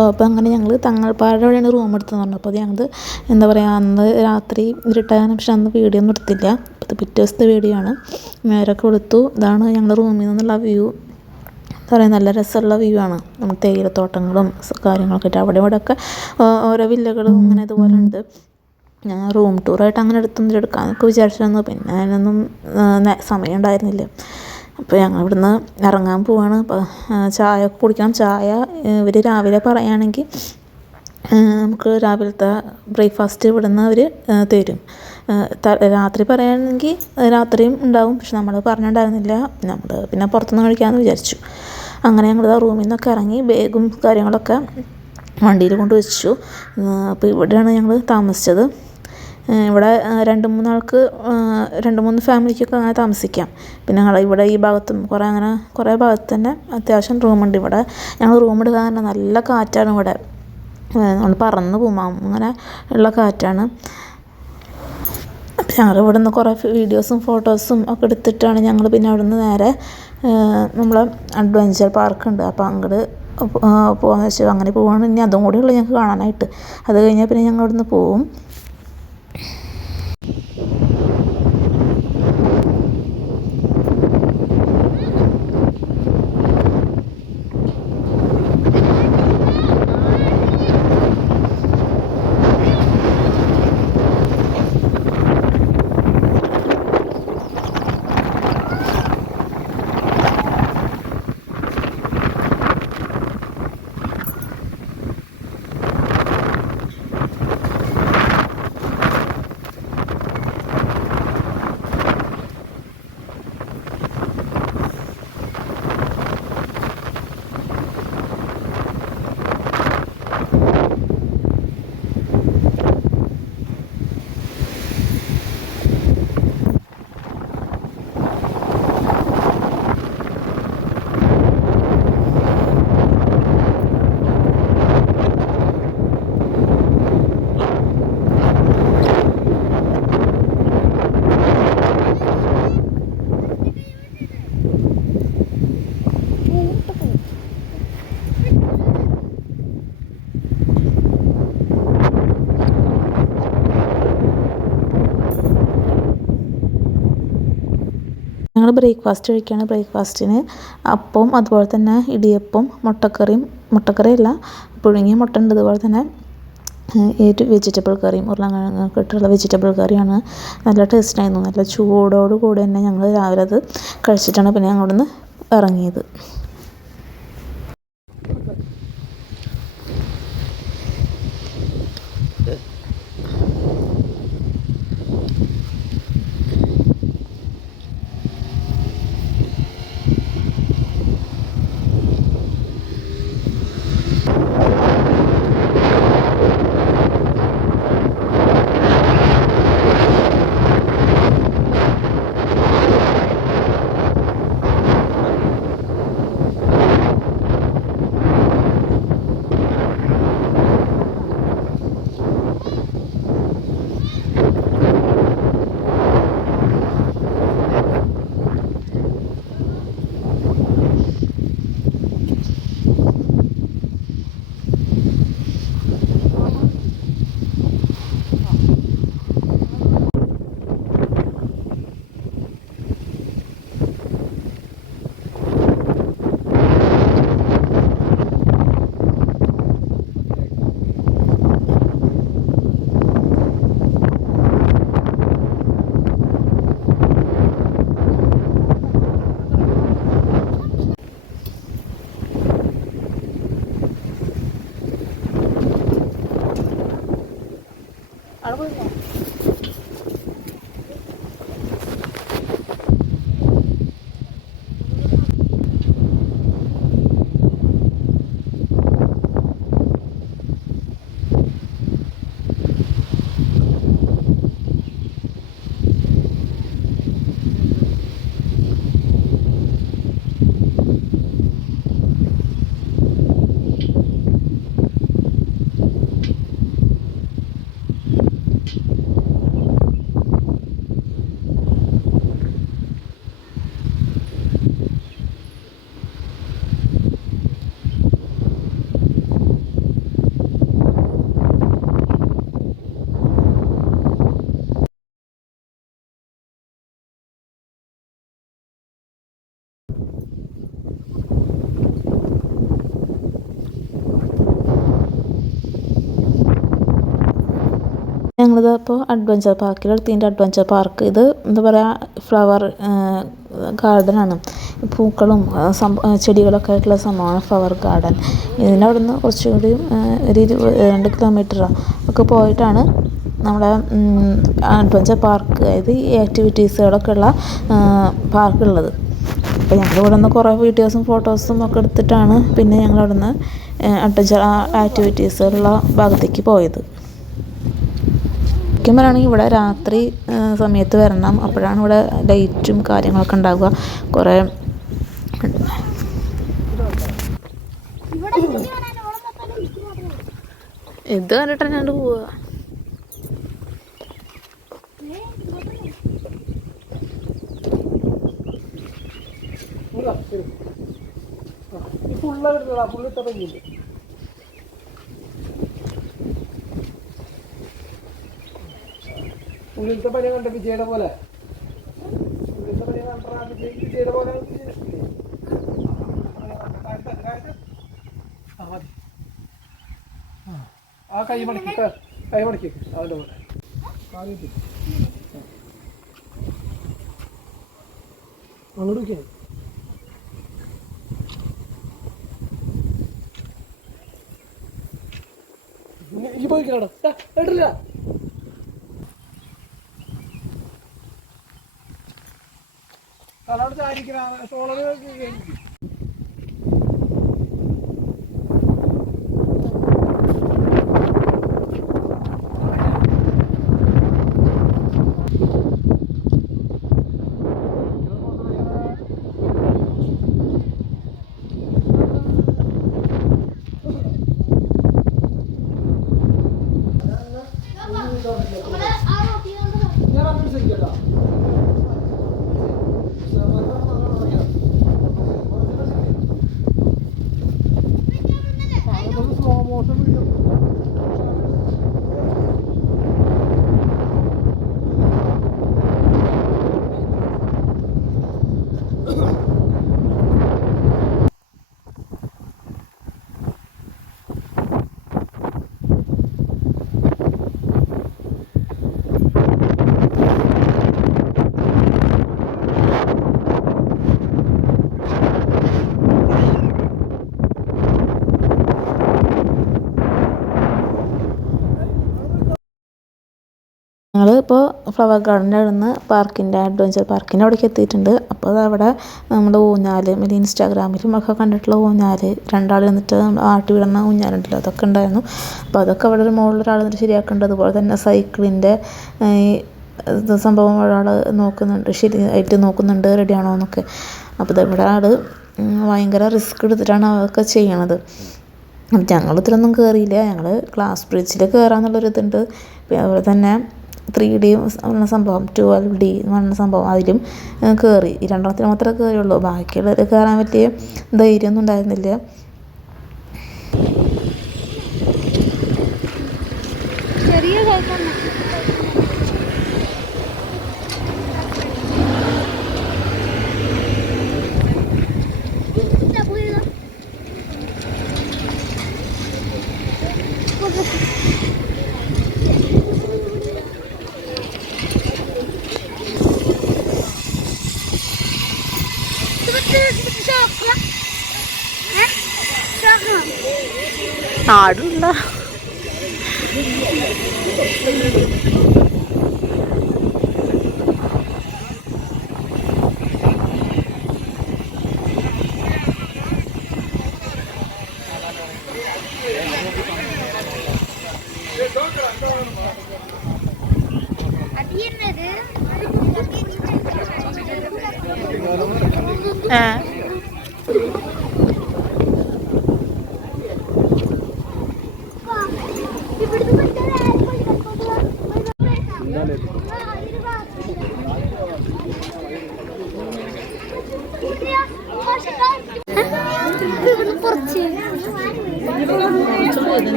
അപ്പോൾ അങ്ങനെ ഞങ്ങൾ തങ്ങൾപ്പാറയുടെ അവിടെയാണ് റൂം എടുത്തതെന്ന് പറഞ്ഞു. അപ്പോൾ അത് ഞങ്ങൾ എന്താ പറയുക, അന്ന് രാത്രി ഇരുട്ടാകാൻ, പക്ഷെ അന്ന് വീഡിയോ ഒന്നും എടുത്തില്ല. പിറ്റേ ദിവസത്തെ വീഡിയോ ആണ്. നേരൊക്കെ കൊടുത്തു. ഇതാണ് ഞങ്ങളുടെ റൂമിൽ നിന്നുള്ള വ്യൂ. എന്താ പറയുക, നല്ല രസമുള്ള വ്യൂ ആണ്. നമ്മൾ തേയിലത്തോട്ടങ്ങളും കാര്യങ്ങളൊക്കെ ആയിട്ട് അവിടെ ഇവിടെ ഒക്കെ ഓരോ വില്ലകളും ഇങ്ങനെ ഇതുപോലെ ഉണ്ട്. ഞാൻ റൂം ടൂറായിട്ട് അങ്ങനെ എടുക്കാമെന്നൊക്കെ വിചാരിച്ചിരുന്നു. പിന്നെ അതിനൊന്നും സമയം ഉണ്ടായിരുന്നില്ല. അപ്പോൾ ഞങ്ങൾ ഇവിടുന്ന് ഇറങ്ങാൻ പോവാണ്. അപ്പോൾ ചായ ഒക്കെ കുടിക്കണം. ചായ ഇവർ രാവിലെ പറയുകയാണെങ്കിൽ നമുക്ക് രാവിലത്തെ ബ്രേക്ക്ഫാസ്റ്റ് ഇവിടുന്ന് അവർ തരും. രാത്രി പറയുകയാണെങ്കിൽ രാത്രിയും ഉണ്ടാവും. പക്ഷെ നമ്മൾ പറഞ്ഞിട്ടുണ്ടായിരുന്നില്ല. നമ്മൾ പിന്നെ പുറത്തുനിന്ന് കഴിക്കാമെന്ന് വിചാരിച്ചു. അങ്ങനെ ഞങ്ങൾ റൂമിൽ നിന്നൊക്കെ ഇറങ്ങി ബാഗും കാര്യങ്ങളൊക്കെ വണ്ടിയിൽ കൊണ്ട് വെച്ചു. അപ്പോൾ ഇവിടെയാണ് ഞങ്ങൾ താമസിച്ചത്. ഇവിടെ 2-3 ഫാമിലിക്കൊക്കെ അങ്ങനെ താമസിക്കാം. പിന്നെ ഞങ്ങൾ ഇവിടെ ഈ ഭാഗത്തും കുറേ ഭാഗത്ത് തന്നെ അത്യാവശ്യം റൂമുണ്ട്. ഇവിടെ ഞങ്ങൾ റൂം എടുക്കാൻ തന്നെ നല്ല കാറ്റാണ് ഇവിടെ. നമ്മൾ പറന്ന് പോകും അങ്ങനെ ഉള്ള കാറ്റാണ്. അപ്പം ഞങ്ങൾ ഇവിടെ നിന്ന് കുറേ വീഡിയോസും ഫോട്ടോസും ഒക്കെ എടുത്തിട്ടാണ് ഞങ്ങൾ പിന്നെ അവിടെ നിന്ന് നേരെ നമ്മളെ അഡ്വഞ്ചർ പാർക്കുണ്ട്, അപ്പോൾ അങ്ങോട്ട് പോകാമെന്ന് വെച്ചാൽ അങ്ങനെ പോവാണ്. ഇനി അതും കൂടി ഉള്ളു ഞങ്ങൾക്ക് കാണാനായിട്ട്. അത് കഴിഞ്ഞാൽ പിന്നെ ഞങ്ങൾ അവിടെ നിന്ന് പോവും. ഞങ്ങൾ ബ്രേക്ക്ഫാസ്റ്റ് കഴിക്കുകയാണ്. ബ്രേക്ക്ഫാസ്റ്റിന് അപ്പം, അതുപോലെ തന്നെ ഇടിയപ്പം, മുട്ടക്കറിയല്ല, പുഴുങ്ങിയ മുട്ട ഉണ്ട്. അതുപോലെ തന്നെ വെജിറ്റബിൾ കറിയും, ഉരുളക്കിഴങ്ങൊക്കെ ഇട്ടുള്ള വെജിറ്റബിൾ കറിയാണ്. നല്ല ടേസ്റ്റായിരുന്നു. നല്ല ചൂടോട് കൂടി തന്നെ ഞങ്ങൾ രാവിലെ അത് കഴിച്ചിട്ടാണ് പിന്നെ ഞങ്ങൾ അവിടെ നിന്ന് ഇറങ്ങിയത്. ഞങ്ങളിത് അപ്പോൾ അഡ്വഞ്ചർ പാർക്കിലെടുത്തതിൻ്റെ അഡ്വഞ്ചർ പാർക്ക് ഇത് എന്താ പറയുക ഫ്ലവർ ഗാർഡനാണ്. പൂക്കളും ചെടികളൊക്കെ ആയിട്ടുള്ള സംഭവമാണ് ഫ്ലവർ ഗാർഡൻ. ഇതിനവിടെ നിന്ന് കുറച്ചുകൂടി ഒരു 2 കിലോമീറ്റർ ഒക്കെ പോയിട്ടാണ് നമ്മുടെ അഡ്വഞ്ചർ പാർക്ക്, അതായത് ഈ ആക്ടിവിറ്റീസുകളൊക്കെ ഉള്ള പാർക്കുള്ളത്. അപ്പോൾ ഞങ്ങൾ ഇവിടെ നിന്ന് കുറേ വീഡിയോസും ഫോട്ടോസും ഒക്കെ എടുത്തിട്ടാണ് പിന്നെ ഞങ്ങൾ അവിടെ നിന്ന് അഡ്വഞ്ചർ ആക്ടിവിറ്റീസുള്ള ഭാഗത്തേക്ക് പോയത്. ശരിക്കും പറയുകയാണെങ്കിൽ ഇവിടെ രാത്രി സമയത്ത് വരണം, അപ്പോഴാണ് ഇവിടെ ലൈറ്റും കാര്യങ്ങളൊക്കെ ഉണ്ടാവുക. കുറേ ഇത് കണ്ടിട്ട് ഞാൻ പോവുക. ഉള്ളിലത്തെ പനി കണ്ട വിജയുടെ പോലെ ഉള്ളിലത്തെ പനി കണ്ട വിജയുടെ പോലെ ആ കൈ മടക്കി അതിൻ്റെ പോലെ അങ്ങോട്ട് ഈ പോയിക്കാടോ കേട്ടില്ല. കലവിടെ ആയിരിക്കണം സോളർ ഞങ്ങൾ ഇപ്പോൾ ഫ്ലവർ ഗാർഡൻ്റെ അവിടെ നിന്ന് പാർക്കിൻ്റെ അഡ്വഞ്ചർ പാർക്കിൻ്റെ അവിടേക്ക് എത്തിയിട്ടുണ്ട്. അപ്പോൾ അതവിടെ നമ്മൾ ഊഞ്ഞാൽ ഇൻസ്റ്റാഗ്രാമിലും ഒക്കെ കണ്ടിട്ടുള്ള ഊഞ്ഞാൽ 2 ആൾ നിന്നിട്ട് ആട്ടി വിടുന്ന ഊഞ്ഞാലുണ്ടല്ലോ, അതൊക്കെ ഉണ്ടായിരുന്നു. അപ്പോൾ അതൊക്കെ അവിടെ ഒരു മുകളിലൊരാൾ നിന്നിട്ട് ശരിയാക്കേണ്ടത്. അതുപോലെ തന്നെ സൈക്കിളിൻ്റെ സംഭവം ഒരാൾ നോക്കുന്നുണ്ട്, ശരിയായിട്ട് നോക്കുന്നുണ്ട് റെഡിയാണോ എന്നൊക്കെ. അപ്പോൾ ഇവിടെ ആൾ ഭയങ്കര റിസ്ക് എടുത്തിട്ടാണ് അതൊക്കെ ചെയ്യണത്. അപ്പം ഞങ്ങൾ ഇതിലൊന്നും കയറിയില്ല. ഞങ്ങൾ ഗ്ലാസ് ബ്രിഡ്ജിൽ കയറാമെന്നുള്ളൊരിതുണ്ട്. അതുപോലെ തന്നെ 3D എന്ന സംഭവം 12D എന്ന് പറയുന്ന സംഭവം അതിലും കയറി. ഈ 2 മാത്രമേ കയറിയുള്ളൂ. ബാക്കിയുള്ളത് കയറാൻ പറ്റിയ ധൈര്യമൊന്നും ഉണ്ടായിരുന്നില്ല. ആടുള്ള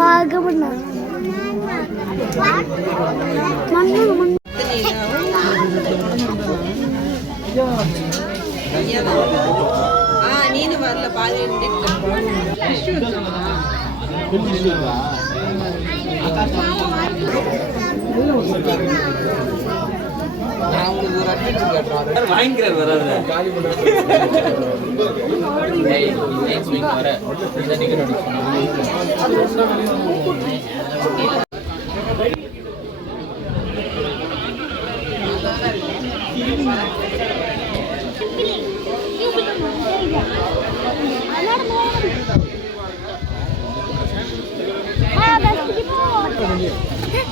വാഗമണ്ണ ನೀನು ಬರಲ್ಲ ಬಾಳೆ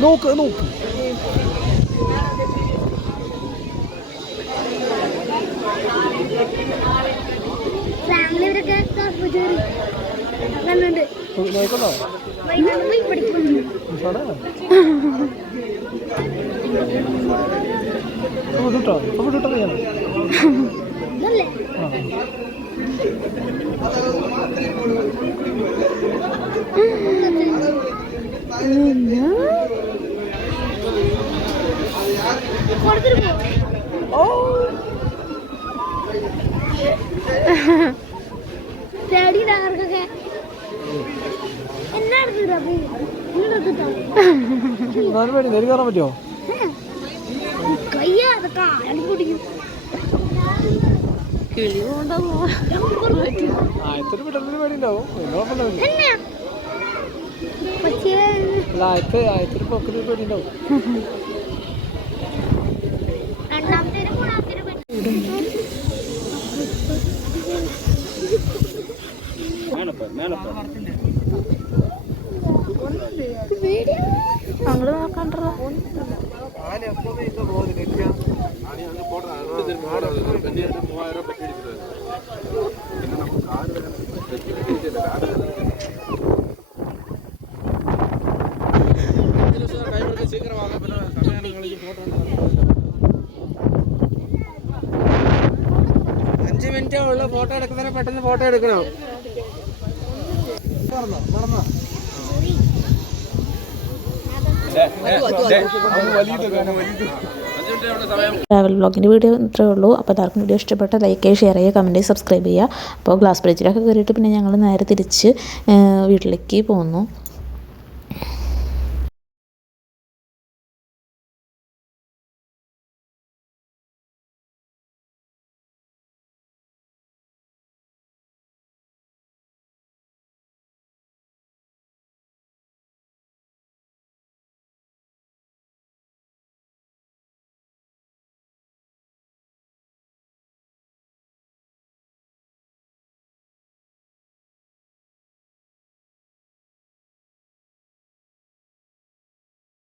നോക്ക് നോക്ക് നോക്കണോ വിട്ടോ വിട്ടോ ഞാൻ പേടി കയറാൻ പറ്റുമോ ആയത്തൊരു വിടലിന് പേടിയുണ്ടാവും ആയത്തൊരു പോക്കിന് പേടിയുണ്ടാവും ഞങ്ങള് നോക്കണ്ടോ മിനിറ്റേ ഉള്ളു ഫോട്ടോ എടുക്കുന്നതിന് പെട്ടെന്ന് ഫോട്ടോ എടുക്കണം ട്രാവൽ വ്ളോഗിൻ്റെ വീഡിയോ ഇത്രയേ ഉള്ളൂ. അപ്പോൾ എല്ലാവർക്കും വീഡിയോ ഇഷ്ടപ്പെട്ട ലൈക്ക് ചെയ്യുക, ഷെയർ ചെയ്യുക, കമൻറ്റ് ചെയ്യുക, സബ്സ്ക്രൈബ് ചെയ്യുക. അപ്പോൾ ഗ്ലാസ് ബ്രിഡ്ജിലൊക്കെ കയറിയിട്ട് പിന്നെ ഞങ്ങൾ നേരെ തിരിച്ച് വീട്ടിലേക്ക് പോന്നു.